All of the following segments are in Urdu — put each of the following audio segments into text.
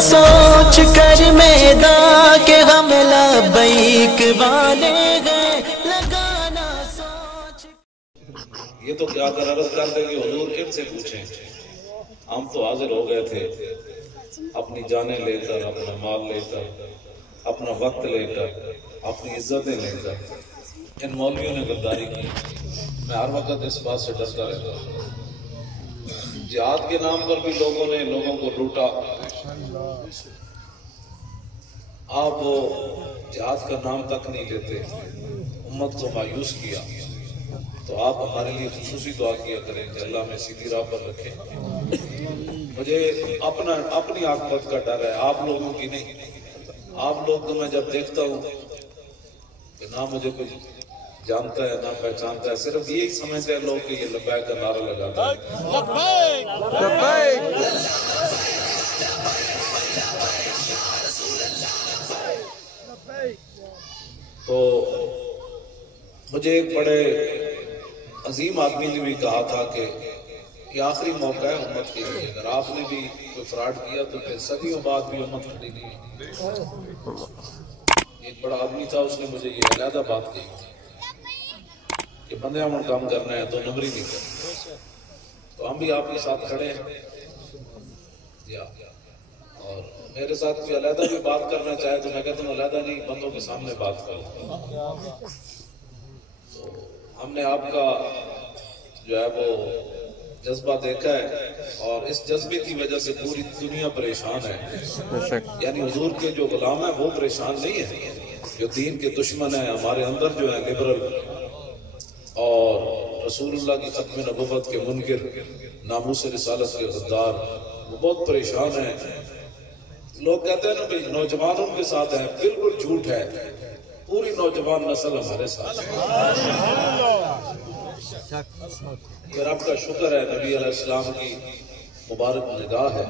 سوچ کر میدان کے غم لبیک والے گئے لگانا سوچ. یہ تو کیا کر عرض کر دیں گے حضور ان سے پوچھیں. ہم تو حاضر ہو گئے تھے اپنی جانیں لے کر، اپنا مال لے کر، اپنا وقت لے کر، اپنی عزتیں لے کر. ان مولویوں نے غداری کی. میں ہر وقت اس بات سے ڈرتا رہتا ہوں. جہاد کے نام پر بھی لوگوں نے لوگوں کو لوٹا. آپ وہ جہاد کا نام تک نہیں لیتے، امت کو مایوس کیا. تو آپ ہمارے لیے خصوصی دعا کیا کریں کہ اللہ میں سیدھی راہ پر رکھیں. مجھے اپنی عاقبت کا ڈر ہے، آپ لوگوں کی نہیں. آپ لوگ کو میں جب دیکھتا ہوں کہ نہ مجھے کوئی جانتا ہے نہ پہچانتا ہے، صرف یہی سمجھتے ہیں لوگ کہ یہ لبیک کا نعرہ لگاتا ہے. تو مجھے ایک بڑے عظیم آدمی نے بھی کہا تھا کہ یہ آخری موقع ہے امت کے لیے. اگر آپ نے بھی کوئی فراڈ کیا تو پھر صدیوں بعد بھی امت کھڑی نہیں. ایک بڑا آدمی تھا، اس نے مجھے یہ علیحدہ بات کہی کہ بندے ہم کام کرنا ہے تو نمبری نہیں کرنا. تو ہم بھی آپ کے ساتھ کھڑے ہیں. اور میرے ساتھ کوئی علیحدہ بھی بات کرنا چاہے تو میں کہتا ہوں علیحدہ نہیں، بندوں کے سامنے بات کرو. تو ہم نے آپ کا جو ہے وہ جذبہ دیکھا ہے، اور اس جذبے کی وجہ سے پوری دنیا پریشان ہے. یعنی حضور کے جو غلام ہیں وہ پریشان نہیں ہیں، جو دین کے دشمن ہیں ہمارے اندر جو ہیں لبرل اور رسول اللہ کی ختم نبوت کے منکر، ناموس رسالت کے غدار، وہ بہت پریشان ہیں. لوگ کہتے ہیں نا کہ نوجوان ان کے ساتھ ہیں، بالکل جھوٹ ہے. پوری نوجوان نسل ہمارے ساتھ ہے. یہ رب کا شکر ہے، نبی علیہ السلام کی مبارک نگاہ ہے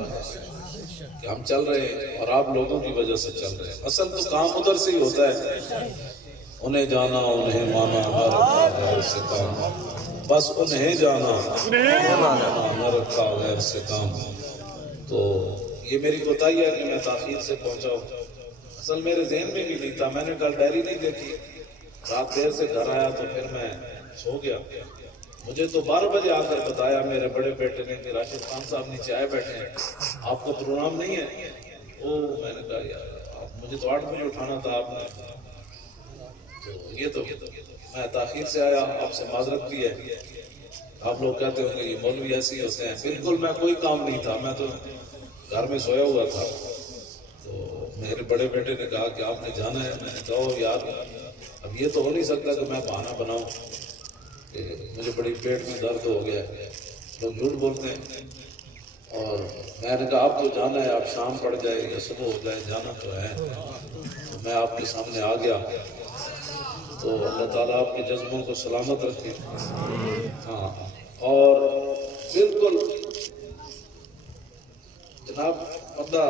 کہ ہم چل رہے ہیں اور آپ لوگوں کی وجہ سے چل رہے ہیں. اصل تو کام ادھر سے ہی ہوتا ہے. انہیں جانا انہیں مانا نہ رکھا غیر سے کام، بس انہیں جانا نہ رکھا غیر سے کام. تو یہ میری کوتاہی ہے کہ میں تاخیر سے پہنچا ہوں. اصل میرے ذہن میں بھی نہیں تھا. میں نے کل ڈائری نہیں دیکھی، رات دیر سے گھر آیا تو پھر میں سو گیا. مجھے تو 12 بجے آ کر بتایا میرے بڑے بیٹے نے کہ راشد خان صاحب نیچے آئے بیٹھے ہیں، آپ کو پروگرام نہیں ہے. میں نے کہا یار مجھے تو 8 بجے اٹھانا تھا آپ نے. تو میں تاخیر سے آیا، آپ سے معذرت بھی ہے. آپ لوگ کہتے ہوں گے یہ مولوی ایسے ہی ہوتے ہیں. بالکل میں کوئی کام نہیں تھا، میں تو گھر میں سویا ہوا تھا. تو میرے بڑے بیٹے نے کہا کہ آپ نے جانا ہے. میں نے کہا یار اب یہ تو ہو نہیں سکتا کہ میں بہانہ بناؤں کہ مجھے بڑی پیٹ میں درد ہو گیا ہے. لوگ جھوٹ بولتے ہیں. اور میں نے کہا آپ تو جانا ہے، آپ شام پڑ جائے یا صبح ہو جائے، جانا تو ہے. تو میں آپ کے سامنے آ گیا. تو اللہ تعالیٰ آپ کے جذبوں کو سلامت رکھے. ہاں، اور بالکل جناب بندہ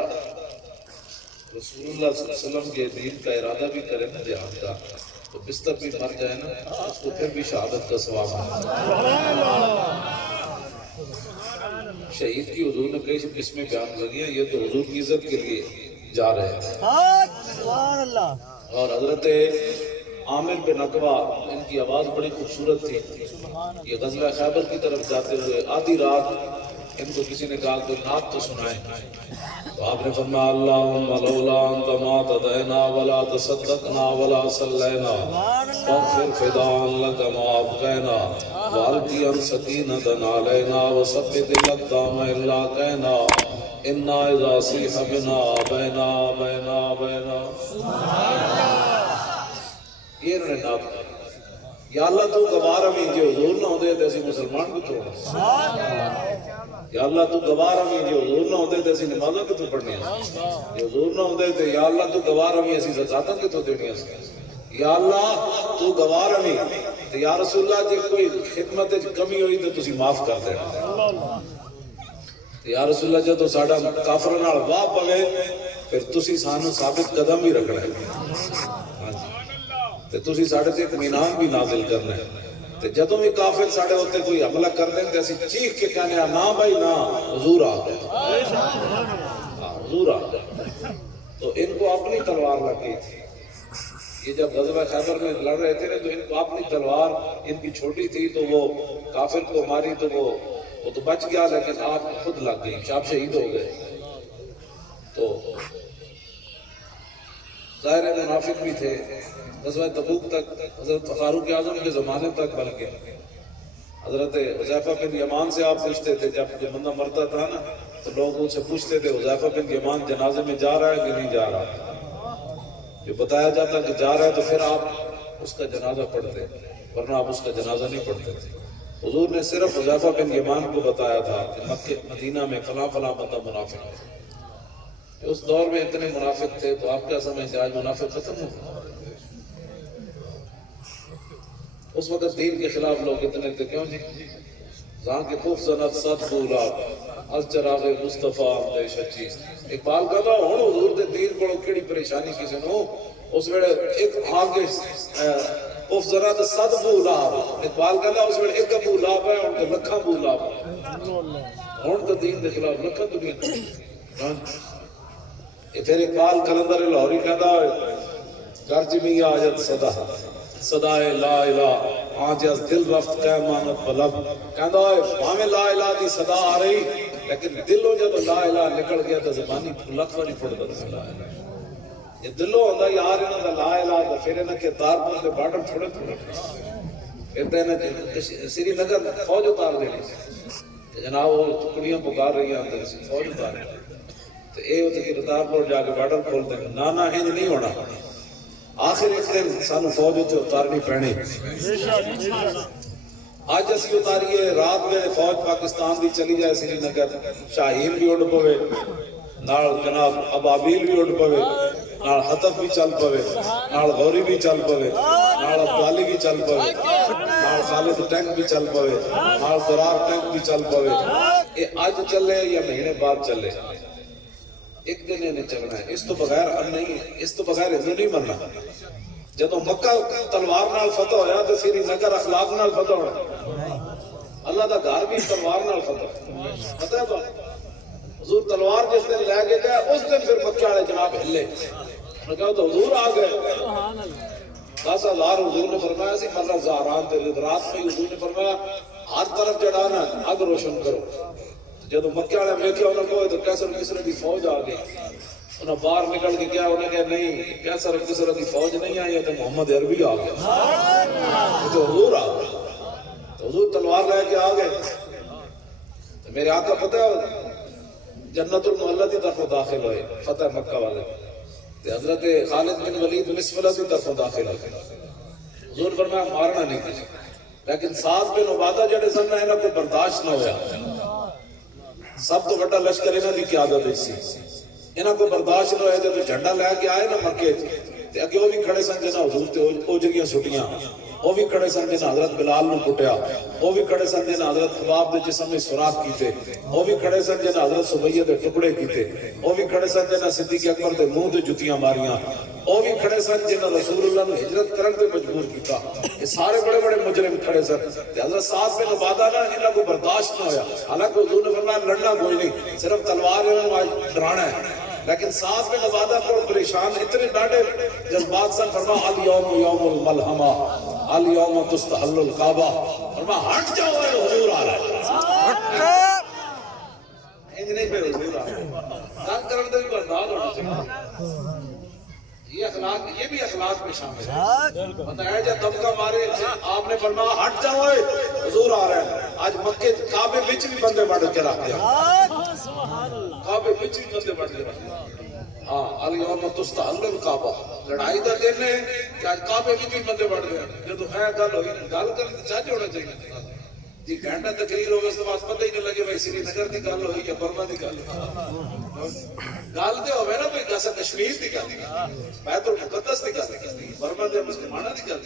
رسول اللہ صلی اللہ علیہ وسلم کے دین کا ارادہ بھی کرے نا جہاد کا، تو بستر بھی مر جائے نا اس کو پھر بھی شہادت کا ثواب ہے. شہید کی حضور نے کئی قسمیں بیان لگی ہیں. یہ تو حضور کی عزت کے لیے جا رہے تھے. اور حضرت عامر بن عقبہ، ان کی آواز بڑی خوبصورت تھی. یہ غزوہ خیبر کی طرف جاتے ہوئے آدھی رات ان کو کسی نے کہا کوئی نعت تو سنائے. تو آپ نے فرمایا اللہم لولا انت ما تدعنا ولا تصدقنا ولا صلینا فاغفر فداء لک ما ابقینا والقیا سکینۃ علینا وثبت الاقدام الا کینا انا اذا صیح بنا بینا بینا بینا. یہ انہوں نے نعت کہا یا اللہ تو گوار ہمیں جو حضور نہ ہوتے تھے اسی مسلمان کو توڑنا. یا اللہ تو گوار ہمیں جو حضور نہ ہوتے تھے اسی نمازوں کے تو پڑھنے ہیں. جو حضور نہ ہوتے تھے یا اللہ تو گوار ہمیں اسی زکاتاں کے تو دینے ہیں. یا اللہ تو گوار ہمیں تو یا رسول اللہ جی کوئی خدمت کمی ہوئی تو تسی معاف کر دینا. یا رسول اللہ جدو ساڈا کافراں نال واہ پوے پھر تسی سانو ثابت قدم ہی رکھنا ہے. تے تسی ساڈے تے اطمینان بھی نازل کرنا ہے. تے جدوں بھی کافر ساڈے ہوتے کوئی حملہ کر دیں تے اسی چیخ کے کہنے نا بھائی نا حضور آ گئے. حضور آ گئے. تلوار لگ گئی تھی. یہ جب غزوہ خیبر میں لڑ رہے تھے تو ان کو اپنی تلوار ان کی چھوٹی تھی تو وہ کافر کو ماری تو وہ تو بچ گیا لیکن آپ خود لگ گئی, آپ شہید ہو گئے. تو ظاہر منافق بھی تھے. غزوہ تبوک تک حضرت فاروق اعظم کے زمانے تک بلکہ حضرت حذیفہ بن یمان سے آپ پوچھتے تھے, جب یہ بندہ مرتا تھا نا تو لوگ ان سے پوچھتے تھے حذیفہ بن یمان جنازے میں جا رہا ہے کہ نہیں جا رہا. جو بتایا جاتا کہ جا رہا ہے تو پھر آپ اس کا جنازہ پڑھتے, ورنہ آپ اس کا جنازہ نہیں پڑھتے تھے. حضور نے صرف حذیفہ بن یمان کو بتایا تھا کہ مکہ مدینہ میں فلاں فلاں بندہ منافق ہے. اس دور میں اتنے منافق تھے تو آپ کیا سمجھتے آج منافق ختم ہو؟ اس وقت دین کے خلاف لوگ اتنے تھے. کیوں جی؟ زہاں کے خوف زنت صد بولا از چراغ مصطفیٰ دے شچی. اقبال کہتا ہوں حضور دے دین کو کیڑی پریشانی کسی نو اس ویلے ایک آگے خوف زنت صد بولا. اقبال کہتا اس ویلے ایک بولا پہ ان کے لکھاں بولا پہ ہون تو دین دے خلاف لکھاں دنیا. یہ پھر اقبال کلندر لاہوری کہتا گرج میں آجت صدا صدائے لا الہ آج از دل رفت کہ مانت بلب. کہتا ہے ہمیں لا الہ دی صدا آ رہی لیکن دلوں جب لا الہ نکل گیا تو زبانی لکھ واری پڑ گیا لا الہ. یہ دلوں ہوندہ یار انہوں دا لا الہ دا پھر انہوں کے تار پر دے باٹر تھوڑے تھوڑے کہتے ہیں سری نگر فوج اتار دینی جناب وہ ٹکڑیاں پکار رہی ہیں اندر سے فوج اتار رہی تو اے ہوتا کہ رتار پر جا کے باٹر کھول دیں نانا ہنج نہیں ہونا. آخر ایک دن سانو فوج ہوتے اتارنی پہنے. آج اسی اتاریے رات میں فوج پاکستان دی چلی جائے سری نگر شاہین بھی اڑ پوے نال جناب ابابیل بھی اڑ پوے نال حطف بھی چل پوے نال غوری بھی چل پوے نال عبدالی بھی چل پوے نال خالد ٹینک بھی چل پوے نال درار ٹینک بھی چل پوے. یہ آج چلے یا مہینے بعد چلے ایک دن انہیں چلنا ہے. اس تو بغیر نہیں, اس تو بغیر ہندو نہیں مرنا. جدو مکہ تلوار نال فتح ہویا تو سری نگر اخلاق نال فتح ہونا. اللہ دا گھر بھی تلوار نال فتح پتہ ہے تو حضور تلوار جس دن لے کے گئے اس دن پھر مکہ والے جناب ہلے. میں کہا تو حضور آ گئے 10,000 حضور نے فرمایا سی مرہ زہران تے رات میں حضور نے فرمایا ہر طرف چڑھانا اگ روشن کرو. جب مکہ والے ویکھے انہوں کو تو کیسر کسرا دی فوج آ گئی. انہوں باہر نکل کے کیا انہیں کہا نہیں کیسر کسرا دی فوج نہیں آئی ہے تو محمد عربی آ گیا تو حضور آ گئے. تو حضور تلوار لے کے آ گئے. تو میرے آقا پتہ ہے جنت المعلا دی طرف داخل ہوئے فتح مکہ والے. تو حضرت خالد بن ولید مسفلہ دی طرف داخل ہوئے. حضور فرمایا مارنا نہیں کسی لیکن سعد بن عبادہ جڑے سن انہاں کو برداشت نہ ہویا. سب تو بڑا لشکر انہاں دی قیادت سی انہاں کو برداشت نہ ہویا. تو جھنڈا لے کے آئے نا مکے تے اگے وہ بھی کھڑے سن جنہاں حضور تے اوجگیاں سٹیاں. وہ بھی کھڑے سن جنہاں حضرت بلال نو کٹیا. وہ بھی کھڑے سن جنہاں حضرت خباب دے جسم میں سوراخ کیتے. وہ بھی کھڑے سن جنہاں حضرت سمیہ دے ٹکڑے کیتے. وہ بھی کھڑے سن جنہاں صدیق اکبر دے منہ تے جتیاں ماریاں. وہ بھی کھڑے سن جنہاں رسول اللہ نے ہجرت کرن تے مجبور کیتا. یہ سارے بڑے بڑے مجرم کھڑے سن. تے حضرت سعد بن عبادہ نا انہاں کو برداشت نہ ہویا. حالانکہ حضور نے فرمایا لڑنا کوئی نہیں صرف تلوار انہاں کو ڈرانا ہے. لیکن سعد بن عبادہ کو پریشان اتنے ڈاٹے جذبات سے فرمایا الیوم یوم الملحمہ الیوم تستحل الکعبہ. فرمایا ہٹ جاؤ حضور آ رہا ہے. انج نہیں پہ حضور آ رہا ہے. تنگ کرنے سے بھی برداشت ہونا چاہیے. یہ اخلاق یہ بھی اخلاق میں شامل ہے. بتایا جا طبقہ مارے آپ نے فرمایا ہٹ جاؤ حضور آ رہا ہے. آج مکے کعبے وچ بھی بندے بڑھ کے رکھ دیا. کعبے وچ بھی بندے بڑھ کے رکھ دیا. ہاں الیوم تستحل الکعبہ لڑائی دا دن ہے کہ آج کعبے وچ بھی بندے بڑھ گئے. جدو ہے گل ہوئی گل کرنے چاہیے ہونا چاہیے. جی گھنٹہ تقریر ہوگی اس کے بعد پتہ ہی نہیں لگے بھائی سری نگر دی گل ہوئی یا برما دی گل گل تے ہوے نا بھائی جیسا کشمیر دی گل بیت المقدس دی گل برما دے مسلماناں دی گل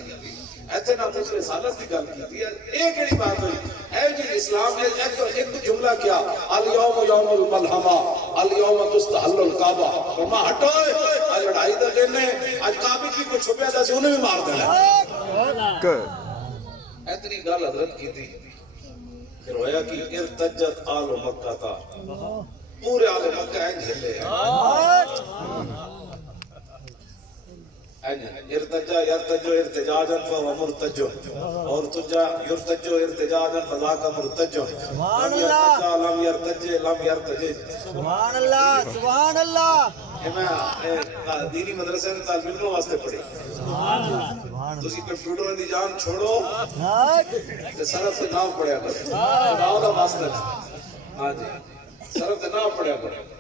ایتھے نہ دوسرے رسالت دی گل کیتی ہے. اے کیڑی بات ہوئی اے جی اسلام نے ایک جملہ کیا الیوم یوم الملحمہ الیوم تستحل الکعبہ. فرما ہٹو آج لڑائی دا دن ہے. آج کعبے کی کوئی چھپیا دا سی انہیں بھی مار دینا. اتنی گل حضرت کی تھی. پھر ہویا کہ ارتجت آل مکہ تا پورے آل مکہ ہیں جھلے ارتجا یرتجو ارتجاجا فهو مرتج اور تجا یرتجو ارتجاجا فذاك مرتج سبحان اللہ لم یرتج لم یرتج سبحان اللہ سبحان اللہ میں دینی مدرسے میں طالب علموں واسطے پڑھی سبحان اللہ تسی کمپیوٹر دی جان چھوڑو ہاں تے صرف سے نام پڑھیا کرو خدا دا واسطہ ہاں جی صرف سے نام پڑھیا کرو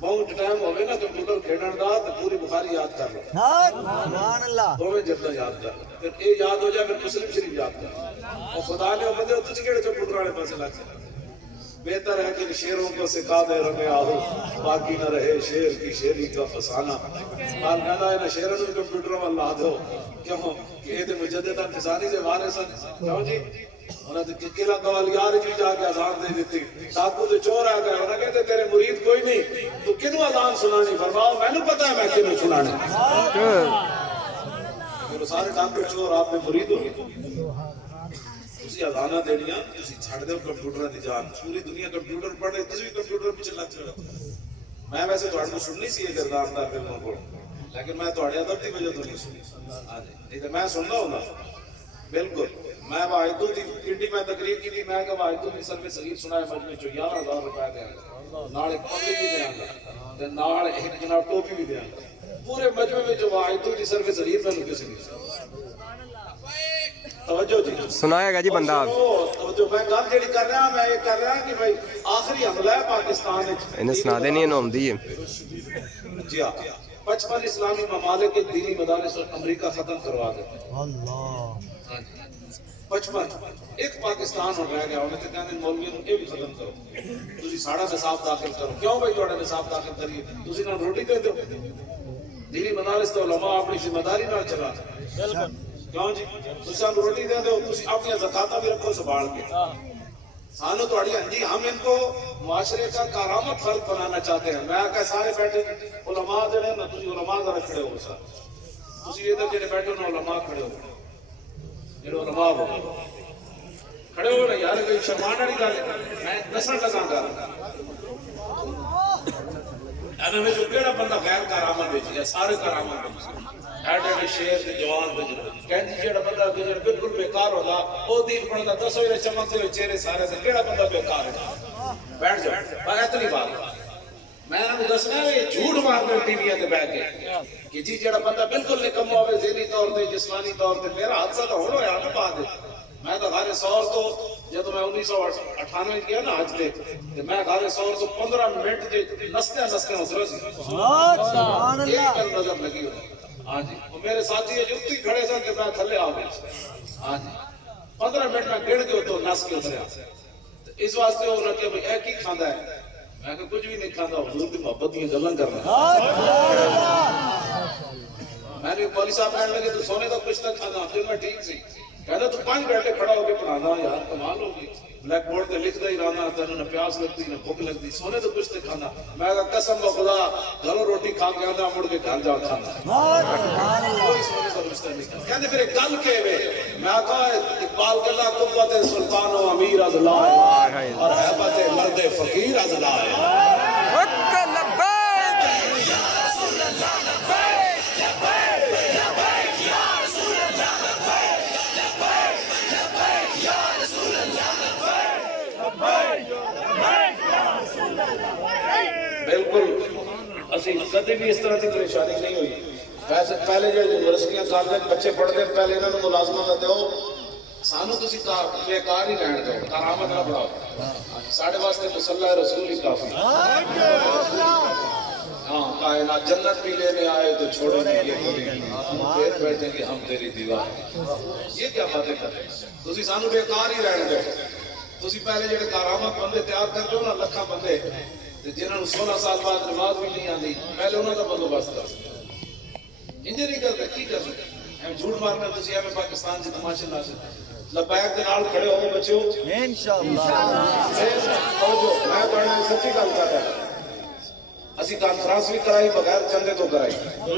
بہت ٹائم ہوئے نا کمپیوٹر کھیڑن دا تو پوری بخاری یاد کر لو ہاں سبحان اللہ دو میں جتنا یاد کر لو پھر اے یاد ہو جائے پھر مسلم شریف یاد کر لو اور خدا نے بندے تجھ کیڑے کمپیوٹر والے پاسے لگ جائے بہتر ہے کہ شیروں کو سکھا دے رمے آہو باقی نہ رہے شیر کی شیری کا فسانہ حال کہنا ہے نا شیروں نے کمپیوٹر میں اللہ دو کیوں کہ یہ دے مجددہ کسانی سے وارے سن کیوں جی انہوں نے قلعہ قوالیار جی جا کے اذان دے دیتی ڈاکو تو چور آ گئے انہوں نے کہتے تیرے مرید کوئی نہیں تو کنو اذان سنانی فرماؤ میں نے پتا ہے میں کنو سنانے کہ سارے ڈاکو چور آپ میں مرید ہو گئے تسی اذانہ دینیاں تسی چھڑ دے کمپیوٹر دی جان پوری دنیا کمپیوٹر پڑھ رہے تسی بھی کمپیوٹر پیچھے لگ رہے میں ویسے تہاڈے کو سننی سی یہ گردان دا فلموں کو لیکن میں تہاڈے ادب دی وجہ تو نہیں سنی ہاں جی نہیں تے میں سننا ہوندا بالکل میں واحدو دی پنڈی میں تقریر کی تھی میں کہ واحدو دی سر میں صغیر سنائے مجمع چو 11000 روپے دے نال ایک پگڑی بھی دے آندا تے نال ایک جناب ٹوپی بھی دے آندا پورے مجمع میں جو واحدو دی سر میں صغیر میں کسی نہیں توجہ جی سنائے گا جی بندہ توجہ میں گل جڑی کر رہا میں یہ کر رہا کہ بھائی آخری حملہ ہے پاکستان وچ انہیں سنا دے نہیں انہوں آمدی ہے جی ہاں 55 اسلامی ممالک کے دینی مدارس امریکہ ختم کروا دیتے اللہ 55 ایک پاکستان ہو رہ گیا انہیں کہنے مولویوں کو یہ بھی ختم کرو تسی ساڑا نصاب داخل کرو کیوں بھائی تھوڑا نصاب داخل کریے تسی نہ روٹی دے دو دینی مدارس تو علماء اپنی ذمہ داری نہ چلا کیوں جی تسی سانو روٹی دے دو تسی اپنی زکاتاں بھی رکھو سنبھال کے سانو تو جی ہم ان کو معاشرے کا کارآمد فرد بنانا چاہتے ہیں میں کہ سارے بیٹھے علماء جڑے نا تسی علماء ذرا کھڑے ہو سر تسی ادھر جڑے بیٹھے نا علماء کھڑے ہو جڑے علماء ہو کھڑے ہو نا یار کوئی شرمان والی گل میں دسن لگا کر انا میں جو کیڑا بندہ غیر کارآمد بیچ گیا سارے کارآمد بیچ ایڈے شیر تے جوان تے کہندی جڑا بندہ جڑا بالکل بیکار ہوندا او دین پڑھدا دسو میرے چمکتے ہوئے چہرے سارے تے کیڑا بندہ بیکار ہے بیٹھ جاؤ بس اتنی بات میں انہاں کو دسنا ہے جھوٹ مارنا ٹی وی تے بیٹھ کے کہ جی جڑا بندہ بالکل نکما ہوے ذہنی طور تے جسمانی طور تے میرا حادثہ تو ہونا ہے نا بعد میں تو غار سور تو جب میں 1998 گیا نا حج تے میں غار سور تو 15 منٹ تے نستے اترا سی سبحان اللہ ایک نظر لگی ہوئی ہاں جی میرے ساتھی جتی کھڑے سن تے میں تھلے آ گیا ہاں جی 15 منٹ میں گڑ کے تو نس کے اتریا اس واسطے وہ کہ بھئی اے کی کھاندا ہے میں کہ کچھ بھی نہیں کھاندا حضور دی محبت دی گلاں کر رہا میں نے مولوی صاحب کہنے لگے تو سونے کا کچھ تک کھانا پھر میں ٹھیک سی کہنا تو 5 گھنٹے کھڑا ہو کے پڑھانا یار کمال ہوگی بلیک بورڈ تے لکھدا ہی رہنا تینوں نہ پیاس لگتی نہ بھوک لگتی سونے تو کچھ تے کھانا میں کہا قسم خدا گھروں روٹی کھا کے آندا مڑ کے گھر جا کھانا کوئی سونے کا رشتہ نہیں کہندے پھر ایک گل کے وے میں کہا اقبال کلا قوت سلطان و امیر از لا اور ہیبت مرد فقیر از لا بالکل اسی کدی بھی اس طرح کی پریشانی نہیں ہوئی ویسے پہلے جو یونیورسٹیاں کالج بچے پڑھتے ہیں پہلے انہوں نے ملازمت نہ دو سانو تسی بیکار ہی رہن دو کارآمد نہ بڑھاؤ ساڑھے واسطے مسلح رسول ہی کافی ہاں کائنات جنت بھی لینے آئے تو چھوڑے نہیں پھر بیٹھیں گے ہم تیری دیوار یہ کیا باتیں کر رہے ہیں تسی سانو بیکار ہی رہن دو تسی پہلے جڑے کارآمد بندے تیار کر دو نا لکھاں بندے جنہوں نے 16 سال بعد نماز بھی نہیں آتی پہلے انہوں کا بندوبست کر انجے نہیں کرتے کی کر سکتے ہم جھوٹ مارنا تسی ہمیں پاکستان سے تماشے نہ سکتے لبیک کے نال کھڑے ہو بچو انشاءاللہ میں پڑھنا سچی گل کر رہا اسی کانفرنس بھی کرائی بغیر چندے تو کرائی میں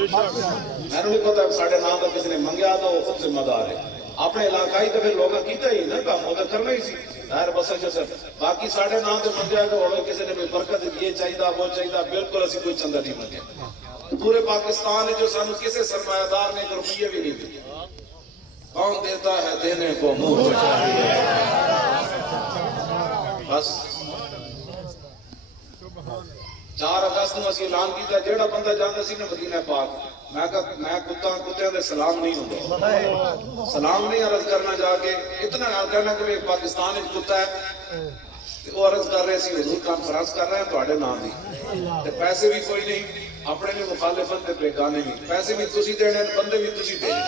نے نہیں پتا ساڑھے نام کا کسی نے منگیا تو وہ خود ذمہ دار ہے اپنے علاقائی تو پھر لوگاں کیتا ہی نا کام ہوتا کرنا ہی سی ظاہر بس سر باقی ساڑھے نام تو منگیا تو ہوئے کسی نے بھی برکت یہ چاہیے وہ چاہیے بالکل اسی کوئی چندہ نہیں منگیا پورے پاکستان ہے جو سانو کسے سرمایہ دار نے ایک روپیہ بھی نہیں دیا. کون دیتا ہے دینے کو منہ چاہیے. بس 4 اگست نو اسی اعلان کیتا جیڑا بندہ جاندا سی نا مدینہ پاک میں کتیاں دے سلام نہیں ہوندا, سلام نہیں عرض کرنا جا کے اتنا نہ کہنا کہ پاکستان وچ کتا ہے وہ عرض کر رہے سی حضور کانفرنس کر رہے ہیں تواڈے نام دی تے پیسے بھی کوئی نہیں اپنے بھی مخالفت تے بیگانے بھی پیسے بھی تسی دینے بندے بھی تسی دینے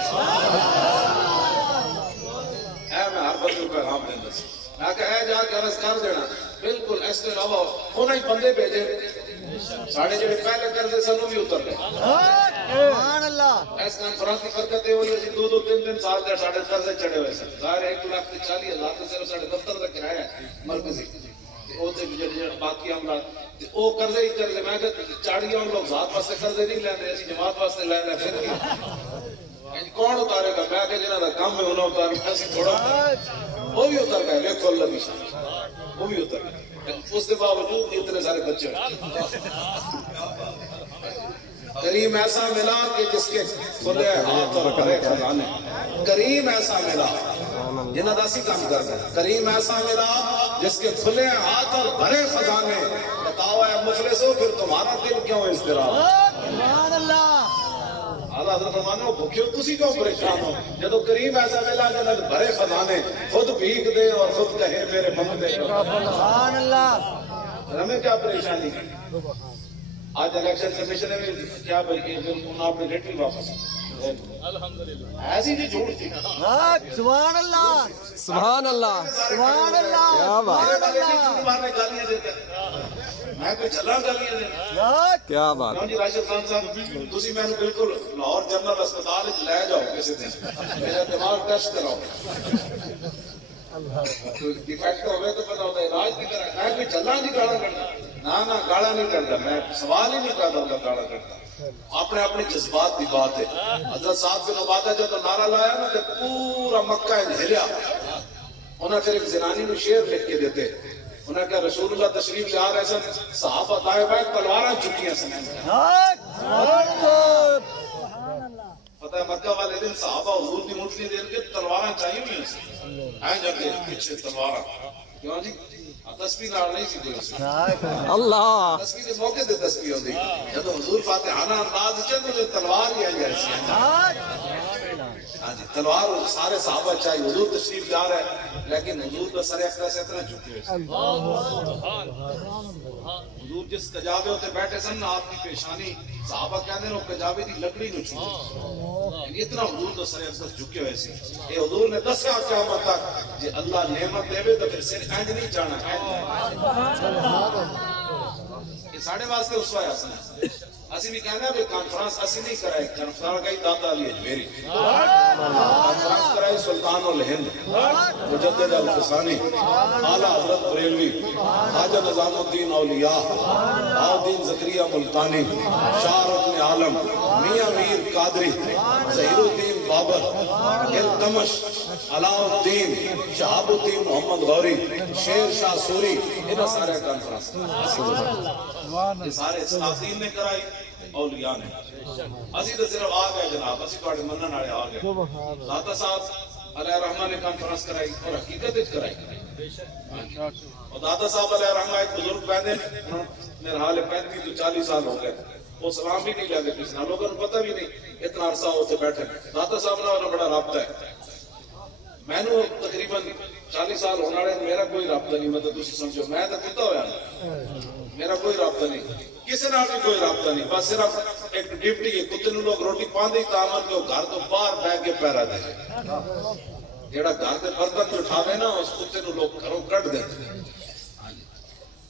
اے میں ہر بندے کو پیغام دیندا سی میں کہ اے جا کے عرض کر دینا بالکل اس کے علاوہ انہاں ہی بندے بھیجے ساڑھے جڑے پہلے کرتے سنوں بھی اتر گئے. سبحان اللہ. اس کانفرنس کی برکت یہ ہوئی ہے 2-3 سال دے ساڑھے قرضے چڑھے ہوئے سن ظاہر 1,40,000 تے صرف ساڑھے دفتر دا کرایہ ہے مرکزی او تے جڑے باقی عملہ تے او قرضے ہی قرضے میں کہ چاڑیاں لوگ ذات واسطے قرضے نہیں لیندے اسی جماعت واسطے لے لے پھر کی کون اتارے گا میں کہ جنہاں دا کام ہے انہاں اتارنا اسی تھوڑا وہ بھی اتر گئے دیکھو اللہ کی شان وہ بھی اتر گئے اس کے باوجود اتنے سارے بچے کریم ایسا ملا کہ جس کے کھلے ہاتھ اور بھرے خزانے کریم ایسا ملا جنہاں دا اسی کام کرتے ہیں کریم ایسا ملا جس کے کھلے ہاتھ اور بھرے خزانے بتاؤ اے مفلسو پھر تمہارا دل کیوں اضطراب. سبحان اللہ. اللہ حضرت فرمانے ہو بھوکے ہو تسی کیوں پریشان ہو جدو کریم ایسا ملا جنہاں بھرے خزانے خود بھیک دے اور خود کہے میرے منگتے. سبحان اللہ. ہمیں کیا پریشانی ہے آج الیکشن کمیشن میں کیا بلکہ انہوں آپ نے لیٹری واپس ایسی نہیں جھوٹ تھی. سبحان اللہ. سبحان اللہ. سبحان اللہ. کیا بات مارنے گالیاں دیتے میں کوئی جھلا گالیاں دینا کیا بات. جی راشد خان صاحب تسی میں بالکل لاہور جنرل اسپتال لے جاؤ کسی دن میرا دماغ ٹیسٹ کراؤ ڈیفیکٹ ہوئے تو پتہ ہوتا ہے علاج نہیں کرا میں کوئی جھلا نہیں گالا کرتا نہ گالا نہیں کرتا میں سوال ہی نہیں کرتا ہوتا گالا کرتا اپنے اپنے جذبات کی بات ہے. حضرت صاحب بن عبادہ جب نعرہ لایا نا تو پورا مکہ ہلیا. انہاں پھر ایک زنانی نو شعر لکھ کے دیتے انہاں کہا رسول اللہ تشریف لے آ رہے سن صحابہ دائیں بائیں تلواراں چکیاں سن. فتح مکہ والے دن صحابہ حضور کی مٹھی دے کے تلواراں چاہیے ہوئی ہیں آئیں جا کے پیچھے تلواراں کیوں جی تسبیح نال نہیں سی کوئی اللہ تسبیح کے موقع تے تسبیح ہوندی جب حضور فاتحانہ انداز چند تے تلوار ہی آئی ایسی ہاں جی تلوار سارے صحابہ چاہیے حضور تشریف لا رہے ہیں لیکن حضور کا سر اقدس اتنا جھکے حضور جس کجاوے ہوتے بیٹھے سن آپ کی پیشانی صحابہ کہنے ہیں کجاوے دی لکڑی نو چھوٹے اتنا حضور کا سر اقدس جھکے ہوئے سی. اے حضور نے دسیا قیامت تک جی اللہ نعمت دے تو پھر سر اینج نہیں جانا یہ ساڑھے واسطے اس وقت آسنا اسی بھی کہنا ہے کانفرنس اسی نہیں کرائے کانفرنس کئی داتا علی اجمیری کانفرنس کرائی سلطان الہند مجدد الفسانی اعلیٰ حضرت بریلوی خواجہ نظام الدین اولیاء بہاؤالدین زکریا ملتانی شاہ رکن عالم میاں میر قادری ظہیر الدین بابر التمش علاء الدین شہاب الدین محمد غوری شیر شاہ سوری انہاں سارے کانفرنس یہ سارے سلاطین نے کرائی اولیاء نے اسی تو صرف آ گئے جناب اسی پاڑے منن والے آ گئے. داتا صاحب علیہ الرحمہ نے کانفرنس کرائی اور حقیقت وچ کرائی اور داتا صاحب علیہ الرحمہ ایک بزرگ پہنے میرے حال 35 تو 40 سال ہو گئے وہ سلام بھی نہیں لیتے کسی نہ لوگوں کو پتہ بھی نہیں اتنا عرصہ ہوتے بیٹھے داتا صاحب نے بڑا رابطہ ہے میں نے تقریباً 40 سال ہونے والے میرا کوئی رابطہ نہیں مطلب تسی سمجھو میں تو کتا ہوا میرا کوئی رابطہ نہیں کسی نال بھی کوئی رابطہ نہیں بس صرف ایک ڈیوٹی ہے کتے نو لوگ روٹی پاندے تامن کے گھر تو باہر بیٹھ کے پیرا دے جیڑا گھر دے برتن اٹھاوے نا اس کتے نو لوگ گھروں کٹ دے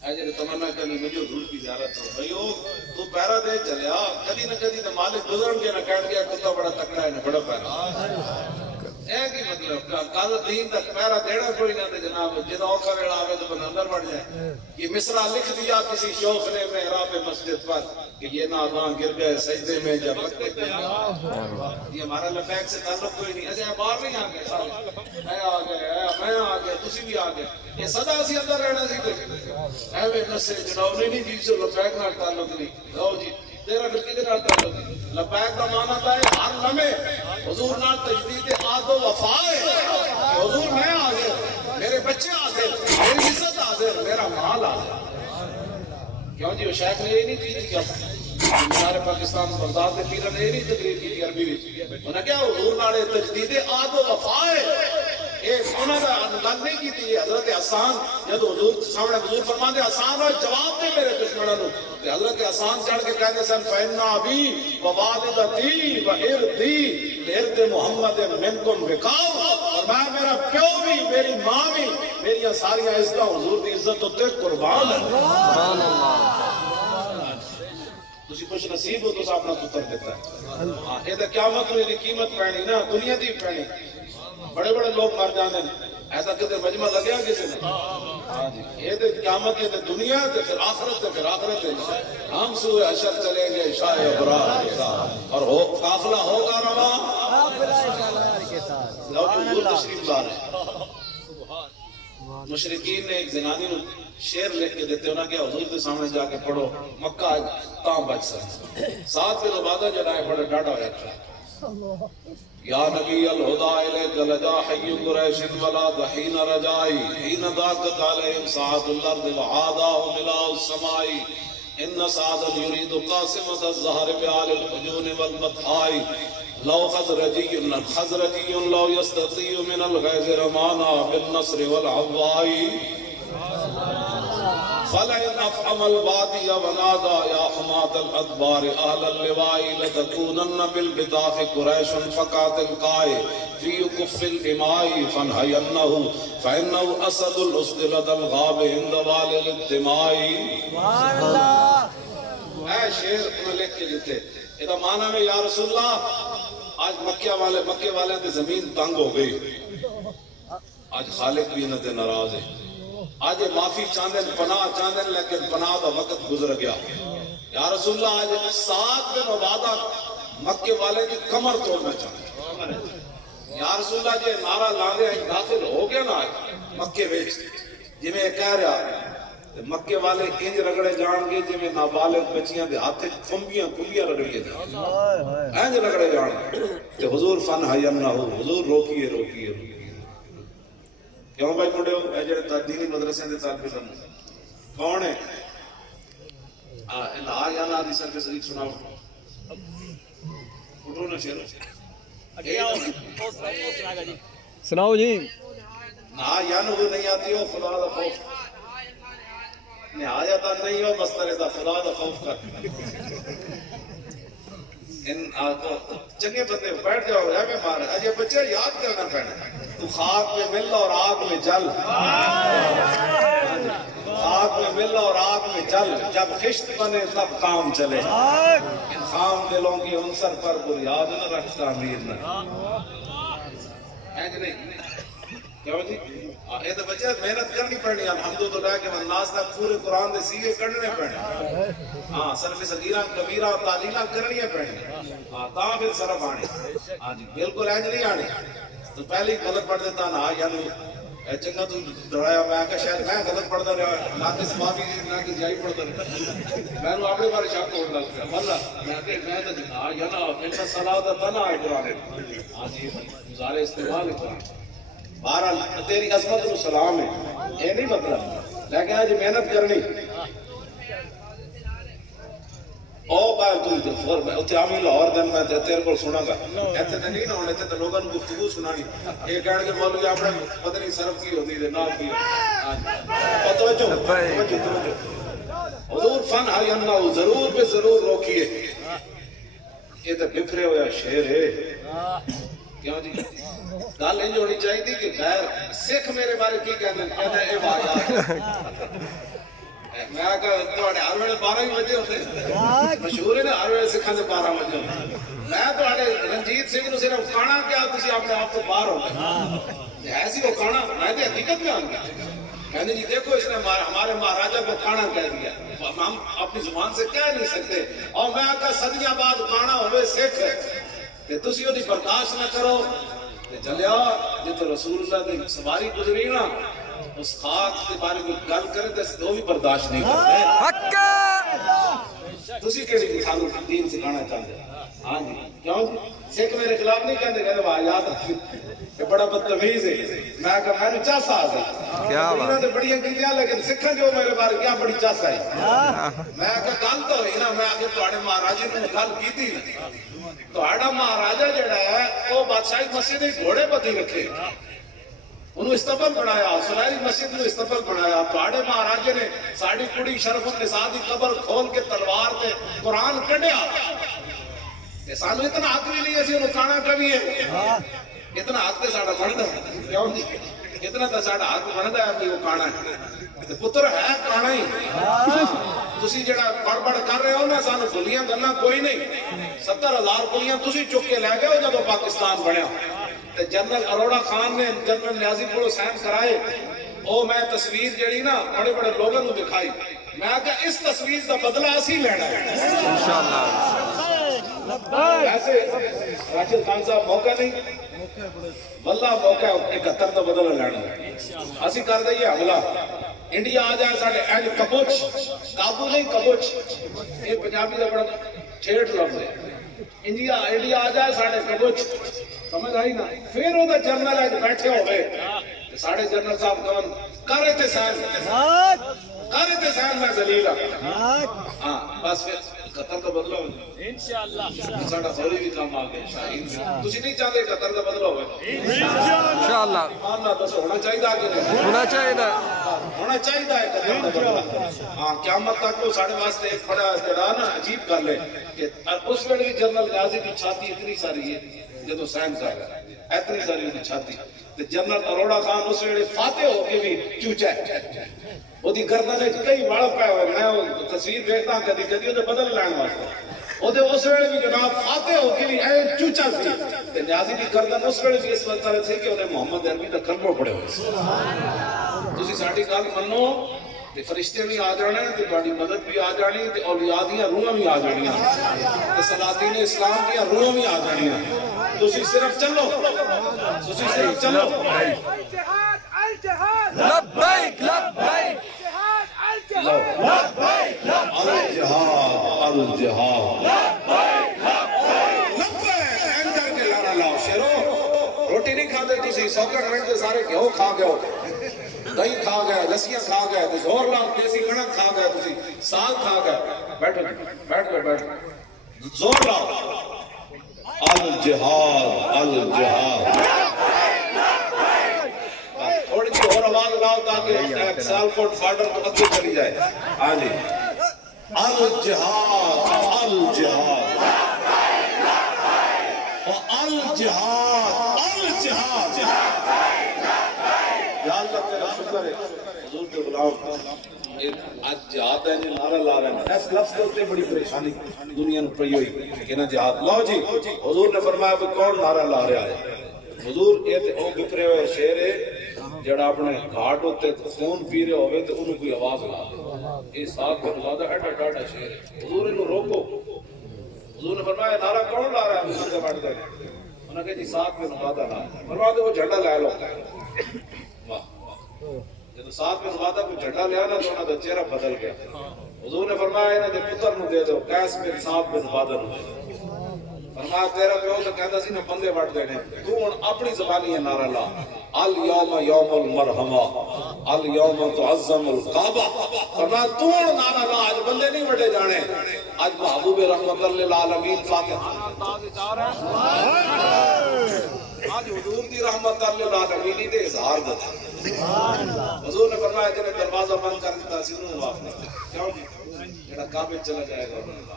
اے جڑے تمنا کرنی مجھے حضور کی زیارت ہو بھائیو تو پیرا دے چلیا کدی نہ کدی تے مالک گزرن کے نہ کہن گیا کتا بڑا تکڑا ہے نہ بڑا پیرا اے کی مطلب کل دین تک پیرا دینا کوئی نہ تے جناب جدا اوکھا ویلا آوے تو بندہ اندر بڑھ جائے. یہ مصرع لکھ دیا کسی شوخ نے محراب مسجد پر کہ یہ ناداں گر گئے سجدے میں جب رکھتے تھے یہ ہمارا لبیک سے تعلق کوئی نہیں ایسے باہر نہیں آ گئے سارے اے آ گئے میں آ گئے تسی بھی آ گئے یہ صدا سی اندر رہنا سی کوئی اے نسے جناب نہیں جی سے لبیک نال تعلق نہیں لو جی تیرا پھر کدھر آتا ہے لبیک کا معنی تھا ہر لمحے حضور نال تجدید عہد و وفا ہے حضور میں حاضر میرے بچے حاضر میری عزت حاضر میرا مال حاضر کیوں جی وہ شیخ نے یہ نہیں کی تھی کیا سارے پاکستان بغداد کے پیروں نے یہ نہیں تقریر کی تھی عربی میں انہوں نے کیا حضور نال تجدید عہد و وفا ہے انہوں نے لگ نہیں کی تھی حضرت حسان جب حضور سامنے حضور فرماتے حسان اور جواب دے میرے دشمنوں نے حضرت حسان چڑھ کے کہتے سن فَإِنَّ أَبِي وَوَالِدَتِي وَإِرْضِي لِإِرْضِ مُحَمَّدٍ مِنْكُمْ وِقَاءٌ اور میں میرا پیو بھی میری ماں بھی میری ساری عزتیں حضور کی عزت تے قربان ہے سبحان اللہ تسی خوش نصیب ہو تو اپنا پتر دیتا ہے ہاں یہ تو قیامت میں قیمت پینی نا دنیا دی پینی بڑے بڑے لوگ مر جانے ایسا کہتے مجمع لگیا کسی نے یہ تو قیامت یہ تو دنیا تے پھر آخرت ہم سوئے حشر چلیں گے شاہ ابرار اور قافلہ ہوگا رواں لو جو حضور تشریف لا رہے مشرکین نے ایک زنانی شعر لکھ کے دیتے ہونا کہ حضور کے سامنے جا کے پڑھو مکہ تاں بچ سکتے 7 دن بعد جڑا ہے بڑا ڈاڈا ہویا تھا یا نبی الہدا الیک لجا حی قریش ولا دحین رجائی حین ضاقت علیہم ساعت الارض وعاداہ ملاء السماء ان سعدا یرید قاسمۃ الزہر بعال الحجون والبطحاء لو خزرجی لو یستطیع من الغیظ رمانا بالنصر والعواء فَلَئِنْ أَفْحَمَ الْوَادِيَ وَنَادَى يَا حُمَاةَ الْأَدْبَارِ أَهْلَ اللِّوَاءِ لَتَكُونَنَّ بِالْبِدَاخِ قُرَيْشٌ فَقَاتِلْقَائِ فِي كُفِّ الْإِمَاءِ فَانْهَيَنَّهُ فَإِنَّهُ أَسَدُ الْأُسْدِ لَدَى الْغَابِ عِنْدَ وَالِغِ الدِّمَاءِ سبحان اللہ اے شعر میں لکھ کے دیتے یہ معنی میں یا رسول اللہ آج مکے والے تے زمین تنگ ہو گئی آج خالق بھی انہوں تے ناراض ہے آج معافی چاندن پناہ چاندن لیکن پناہ دا وقت گزر گیا یا رسول اللہ آج 7 دن بعد مکے والے کی کمر توڑنا چاہتے یا رسول اللہ جی نعرہ لاندے داخل ہو گیا نا مکے ویچ جی میں کہہ رہا مکے والے انج رگڑے جان گے جی میں نابالغ بچیاں دے ہاتھے کھمبیاں کلیاں رگڑیے جان انج رگڑے جان کہ حضور فن حیمنہ ہو حضور روکیے کیوں بھائی مڈے ہو اے جڑے دینی مدرسے دے طالب علم کون ہے آ یا نا دی سر پہ صدیق سناؤ اٹھو نا شیر سناؤ جی نا یا نو نہیں آتی ہو خدا دا خوف نہایت نہیں ہو مستر دا خدا دا خوف کر ان چنگے بندے بیٹھ جاؤ ہے میں مار اجے بچے یاد کرنا پڑنا تو خاک میں مل اور آگ میں جل خاک میں مل اور آگ میں جل جب خشت بنے تب کام چلے ان خام دلوں کی عنصر پر بنیاد نہ رکھتا امیر نہ ہے کہ نہیں کیوں جی یہ تو بچے محنت کرنی پڑنی الحمدللہ کہ الناس تک پورے قرآن دے سیغے کرنے پڑنے ہاں صرف صغیرہ کبیرہ تعلیلہ کرنی پڑنی ہاں تاں پھر صرف آنے ہاں جی بالکل اینج نہیں آنے تو پہلے ہی غلط پڑھ دیتا نا یعنی چنگا تو ڈرایا میں کہ شاید میں غلط پڑھتا رہا نہ کہ سبابی نہ کہ جائی پڑھتا رہا میں نے اپنے بارے شاک ہونے لگ گیا واللہ میں کہ میں تو جنا یا نا ملتا صلاح دا تنا ہے قرآن ہاں جی گزارے استعمال قرآن بہرحال تیری عظمت و سلام ہے یہ نہیں مطلب لیکن آج محنت کرنی او بھائی تو اتنے آمی لاہور دن میں تیرے کو سنا گا ایسے تو نہیں نہ ہونے تھے تو لوگوں نے گفتگو سنانی یہ کہنے کے مولوی اپنے پتہ نہیں صرف کی ہوتی ہے نہ کی توجہ حضور فن حینا ضرور پہ ضرور روکیے یہ تو بکھرے ہویا شعر ہے کیوں جی گل انج ہونی چاہیے تھی کہ غیر سکھ میرے بارے کی کہنے کہنا اے بات میں کہا تواڈے ہر ویلے 12 بجے ہوتے مشہور ہے نا ہر ویلے سکھاں دے 12 بجے میں تواڈے رنجیت سنگھ نو صرف کھانا کیا تسی اپنے آپ تو باہر ہو گئے ایسی وہ کھانا میں تے حقیقت میں آ گیا کہنے جی دیکھو اس نے ہمارے مہاراجا کو کھانا کہہ دیا ہم اپنی زبان سے کہہ نہیں سکتے اور میں کہا صدیاں بعد کھانا ہوئے سکھ کہ تسی وہ برداشت نہ کرو چلیا جی تو رسول اللہ دی سواری گزری نا اس خاک کے بارے میں گل کرے تو وہ بھی برداشت نہیں کرتے تسی کیڑی سانو دین سکھانا چاہتے ہاں جی کیوں سکھ میرے خلاف نہیں کہتے واہ یاد یہ بڑا بدتمیز ہے میں کہا میں نے چاسا آ گئی کیا بات بڑی انگریزیاں لیکن سکھا جو میرے بارے کیا بڑی چاسا ہے میں کہا گل تو ہوئی نا میں آگے تواڈے مہاراجے نے گل کی تھی تواڈا مہاراجا جڑا ہے وہ بادشاہی مسجد ایک گھوڑے پتی رکھے انہوں استقبال بنایا سنہری مسجد میں استقبال بنایا تواڈے مہاراجے نے ساڑی کڑی شرف النساء دی قبر کھول کے تلوار تے قرآن کڈیا سانو اتنا حق بھی نہیں اسی نکانا کبھی ہے اتنا حق تے ساڑا بندا کیوں جی اتنا تے ساڑا حق بندا ہے کہ وہ کانا ہے پتر ہے کانا ہی تسی جڑا بڑ کر رہے ہو نا سانو بھلیاں گلاں کوئی نہیں 70,000 بھلیاں تسی چک کے لے گئے ہو جدوں پاکستان بنیا تے جنرل اروڑا خان نے جنرل نیازی کو سائن کرائے او میں تصویر جڑی نا بڑے بڑے لوگوں کو دکھائی میں کہا اس تصویر کا بدلہ اسی لینا ہے انشاءاللہ ایسے راشد خان صاحب موقع نہیں واللہ موقع 71 کا بدلہ لینا اسی کر دئیے حملہ انڈیا آ جائے ساڑھے اینڈ کبوچ کابو نہیں کبوچ یہ پنجابی کا بڑا ٹھیٹ لفظ ہے انڈیا آ جائے ساڑھے کبوچ سمجھ آئی نا پھر وہ جنرل ہے بیٹھے ہو گئے ساڑھے جنرل صاحب کون کر رہے تھے سین میں ذلیل ہاں بس پھر قطر کا بدلہ ہوئے انشاءاللہ ساڑھا خوری بھی کام آگئے شاہین تجھے نہیں چاہتے قطر کا بدلہ ہوئے انشاءاللہ ایمان نہ بس ہونا چاہیے آگے نہیں ہونا چاہیے ہے قطر کا بدلہ ہاں قیامت تک وہ ساڑھے واسطے ایک بڑا جڑا نا عجیب کر لے کہ اس وقت بھی جنرل نیازی کی چھاتی اتنی ساری ہے جدو سائن کر رہا ہے اتنی ساری ان کی چھاتی جنرل اروڑا خان اس ویلے فاتح ہو کے بھی چوچا ہے وہ دی گردن نے کئی وڑ پایا ہوئے میں وہ تصویر دیکھتا ہوں کدی کدی وہ بدل لائن واسطے وہ دے اس ویلے بھی جناب فاتح ہو کے بھی اے چوچا سی تے نیازی دی گردن اس ویلے بھی اس وقت تھی کہ انہیں محمد عربی دا کلمہ پڑے ہوئے تسی ساڈی گل منو تے فرشتے بھی آ جانے تے تہاڈی مدد بھی آ جانی تے اولیاء دیاں روحاں بھی آ جانیاں تے سلاطین اسلام دیاں روحاں بھی آ جانیاں تسی صرف چلو لبیک لبیک لبیک الجہاد الجہاد لبیک اینڈر کے لانا لاؤ شیرو روٹی نہیں کھاتے تسی سوکر رہتے سارے گھیو کھا گئے ہو دہی کھا گئے لسیاں کھا گئے زور لاؤ دیسی کڑک کھا گئے تسی ساگ کھا گئے بیٹھو زور لاؤ الجہاد الجہاد تھوڑی سی اور آواز لاؤ تاکہ سیالکوٹ فارڈر تو اتنے چلی جائے ہاں جی الجہاد الجہاد الجہاد الجہاد یا اللہ تیرا شکر ہے حضور کے غلام آج جہاد ہے جو نعرہ لا رہے ہیں اس لفظ کے ہوتے بڑی پریشانی دنیا نے پڑی ہوئی کہ نا جہاد لو جی حضور نے فرمایا کہ کون نعرہ لا رہا ہے حضور یہ تے او بکرے ہوئے شیر ہے جڑا اپنے گھاٹ ہوتے خون پی رہے ہوئے تو انہوں کوئی آواز لا دے یہ ساتھ پر زیادہ ایڈا ڈاڈا شیر ہے حضور انہوں روکو حضور نے فرمایا نعرہ کون لا رہا ہے حضور کے بڑھ دے انہوں نے کہا جی ساتھ میں نمادہ لا فرمایا دے وہ جھنڈا لے لو واہ جب ساتھ میں نمادہ کو جھنڈا لیا نا تو انہوں نے چہرہ بدل گیا حضور نے فرمایا انہیں دے پتر نو دے دو قیس بن صاحب بن عبادہ نو فرمایا تیرا پیو تو کہتا سی نا بندے وٹ دینے تو ان اپنی زبانی ہے نعرہ لا اليوم یوم المرحمہ اليوم تعظم القعبہ فرمایا تو ان نعرہ لا آج بندے نہیں وٹے جانے آج محبوب رحمت للعالمین فاتح آج حضور دی رحمت للعالمین دے اظہار دتا حضور نے فرمایا جنہیں دروازہ بند کر دیتا سی انہوں نے واپس کیوں جی جڑا کعبے چلا جائے گا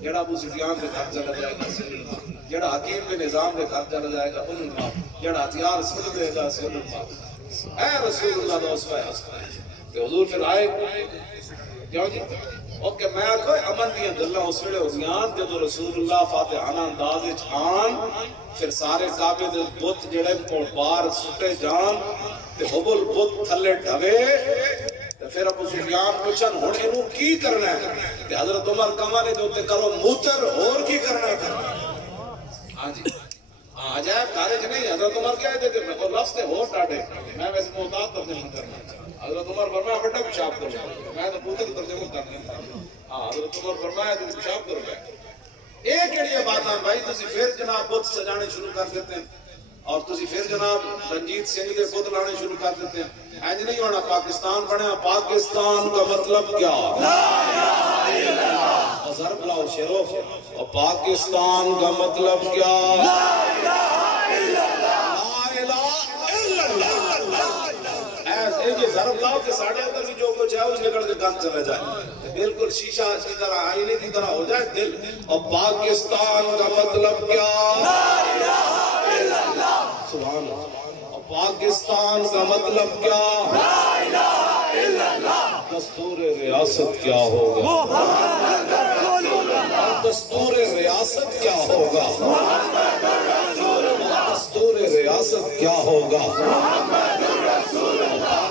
جڑا ابو سفیان کے گھر چلا جائے گا جڑا حکیم کے نظام کے گھر چلا جائے گا انہوں جڑا ہتھیار سن دے گا سے انہوں اے رسول اللہ دوست ہے کہ حضور پھر آئے کیوں جی اوکے میں کوئی امن دیا دلہ اس ویلے ہوگیان جب رسول اللہ فاتحانہ اندازے چھان پھر سارے کعبے دے بت جڑے کو بار سٹے جان تے حبل بت تھلے ڈھوے پھر ابو سفیان پوچھن ہن اینو کی کرنا ہے تے حضرت عمر کمانے دے اوتے کرو موتر اور کی کرنا ہے ہاں جی عجائب خارج نہیں حضرت عمر کہتے تھے میں کو لفظ تے ہو ڈاڈے میں ویسے محتاط ترجمہ کرنا حضرت عمر فرمایا بڑا پیشاب کرو میں تو پوتر ترجمہ کرنا ہاں حضرت عمر فرمایا کہ پیشاب کرو گے ایک کیڑی بات ہے بھائی تسی پھر جناب بت سجانے شروع کر دیتے ہیں اور تسی پھر جناب رنجیت سنگھ کے بت لانے شروع کر دیتے ہیں اینج نہیں ہونا پاکستان بنے پاکستان کا مطلب کیا لا الہ الا اللہ ضرب لاؤ شیرو اور پاکستان کا مطلب کیا لا الہ الا اللہ لا الہ الا اللہ ایسے یہ ضرب لاؤ کہ ساڑھے اندر بھی جو کچھ ہے اس نکڑ کے کان چلے جائے بالکل شیشہ کی طرح آئینے کی طرح ہو جائے دل اور پاکستان کا مطلب کیا لا الہ الا اللہ سبحان اللہ اور پاکستان کا مطلب کیا لا الہ الا اللہ دستور ریاست کیا ہوگا دستور ریاست کیا ہوگا دستور ریاست کیا ہوگا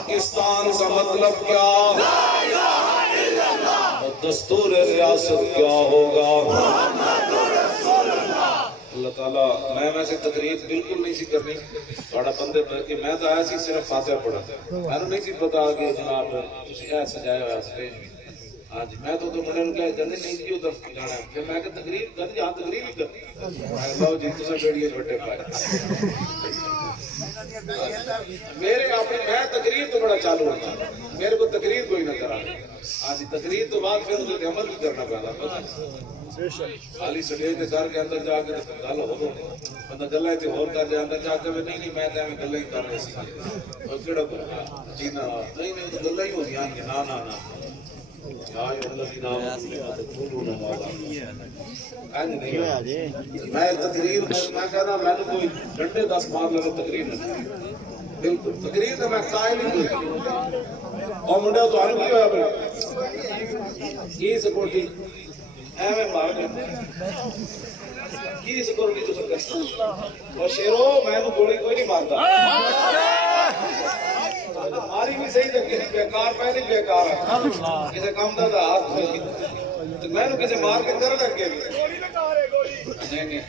پاکستان کا مطلب کیا لا الہ الا اللہ دستور ریاست کیا ہوگا اللہ تعالیٰ میں ویسے تقریر بالکل نہیں سی کرنی بڑا بندے کہ میں تو آیا سی صرف فاتحہ پڑھا میں نے نہیں سی پتا کہ جناب تسی کیا سجایا ہوا سٹیج میں ہاں جی میں تو بڑے نے کہا جلدی نہیں جی ادھر جانا ہے پھر میں کہ تقریر کر جہاں تقریر ہی کر اللہ جی تسا بیڑیے بیٹھے پائے میرے اپنے میں تقریر تو بڑا چالو ہوتا میرے کو تقریر کوئی نہ کرا ہاں جی تقریر تو بعد پھر اسے عمل بھی کرنا پڑا خالی سٹیج کے گھر کے اندر جا کے گل ہو گئی بندہ گلا تے ہور کر جائے اندر جا کے نہیں میں تے میں گلا ہی کر رہے سی اور کیڑا جی نا نہیں تو گلا ہی ہو گیا کہ نا نا نا یا الذین آمنوا تقولون ما لا میں تقریر میں کہنا میں نے کوئی ڈنڈے 10 مار لگے تقریر نہیں بالکل تقریر تو میں قائل ہی نہیں اور منڈا تو آنے کی ہوا یہ سکورٹی ایویں مار کی سکورٹی تو سکتا اور شیرو میں نے گولی کوئی نہیں مارتا ماری بھی صحیح تک کسی بیکار پہ نہیں بیکار ہے کسی کام دا ہاتھ میں نے کسی مار کے کر لگ گئے نہیں نہیں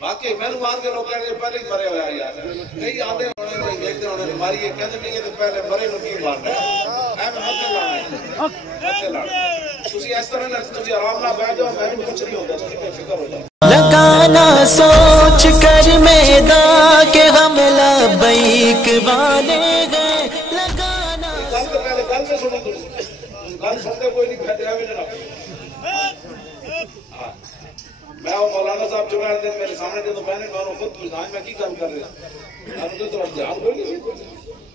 باقی میں نے مار کے لوگ کہنے پہلے ہی مرے ہویا یار کئی آدھے ہونے نہیں دیکھتے ہونے ماری یہ کہتے نہیں ہے تو پہلے مرے نو کی مارنا ہے اے میں مت لانا تسی اس طرح نہ تسی آرام نہ بیٹھ جاؤ میں کچھ نہیں ہوتا تسی بے فکر ہو جاؤ لگانا سوچ کر میدان کے ہم لبیک والے گئے لگانا گل تو پہلے گل سے سنو گل سنتے کوئی نہیں کہتے ہیں جناب میں وہ مولانا صاحب جو دن میرے سامنے تھے تو میں نے انہوں خود پوچھا میں کی کام کر رہے ہیں میں نے تو دھیان کوئی نہیں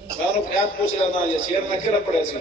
میں انہوں ایت پوچھ رہا تھا یہ شعر میں کہہ رہا پڑے سی